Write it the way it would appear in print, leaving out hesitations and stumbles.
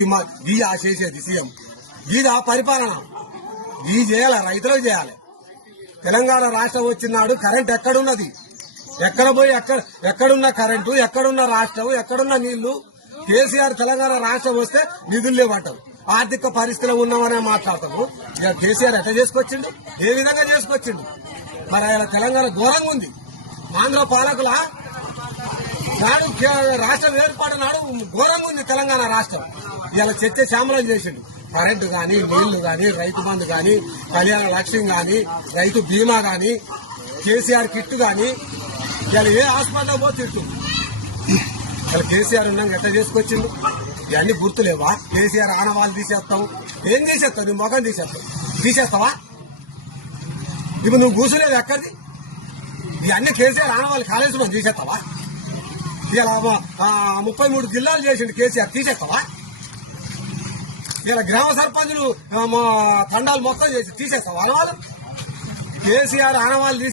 ఈ చేసేది సీఎం ఇది ఆ పరిపాలన ఈ చేయాలి, రైతులకు చేయాలి. తెలంగాణ రాష్ట్రం వచ్చినాడు కరెంట్ ఎక్కడున్నది, ఎక్కడ పోయి ఎక్కడున్న కరెంటు, ఎక్కడున్న రాష్ట్రం, ఎక్కడున్న నీళ్లు. కేసీఆర్ తెలంగాణ రాష్ట్రం వస్తే నిధులు లేవంటారు, ఆర్థిక పరిస్థితిలో ఉన్నామనే మాట్లాడతాము. ఇక కేసీఆర్ ఎట్లా చేసుకొచ్చిండు, ఏ విధంగా చేసుకొచ్చిండు? మరి ఆయన తెలంగాణ ఘోరంగా ఉంది. ఆంధ్ర పాలకుల నాడు రాష్ట్రం ఏర్పాటు నాడు ఘోరంగా ఉంది తెలంగాణ రాష్ట్రం. ఇలా చర్చ శ్యామలం చేసిండు. కరెంటు గాని, నీళ్లు గాని, రైతు బంధు గాని, కళ్యాణ లక్ష్యం గాని, రైతు బీమా గాని, కేసీఆర్ కిట్ గాని, ఇలా ఏ హాస్పిటల్ పోతే తిట్టు. ఇలా కేసీఆర్ ఉన్నాం ఎట్లా చేసుకొచ్చిండు? ఇవన్నీ గుర్తులేవా? కేసీఆర్ ఆనవాళ్ళు తీసేస్తావు, ఏం తీసేస్తావు? నీ మొఖం తీసేస్తావా? ఇప్పుడు నువ్వు కూర్చునేది ఎక్కడిది? ఇవన్నీ కేసీఆర్ ఆనవాళ్ళు కాలేజీ మనం తీసేస్తావా? ఇలా 33 జిల్లాలు చేసిండు కేసీఆర్, తీసేస్తావా? ఇలా గ్రామ సర్పంచులు తండాలు మొత్తం చేసి తీసేస్తావా ఆనవాళ్ళు? కేసీఆర్ ఆనవాళ్ళు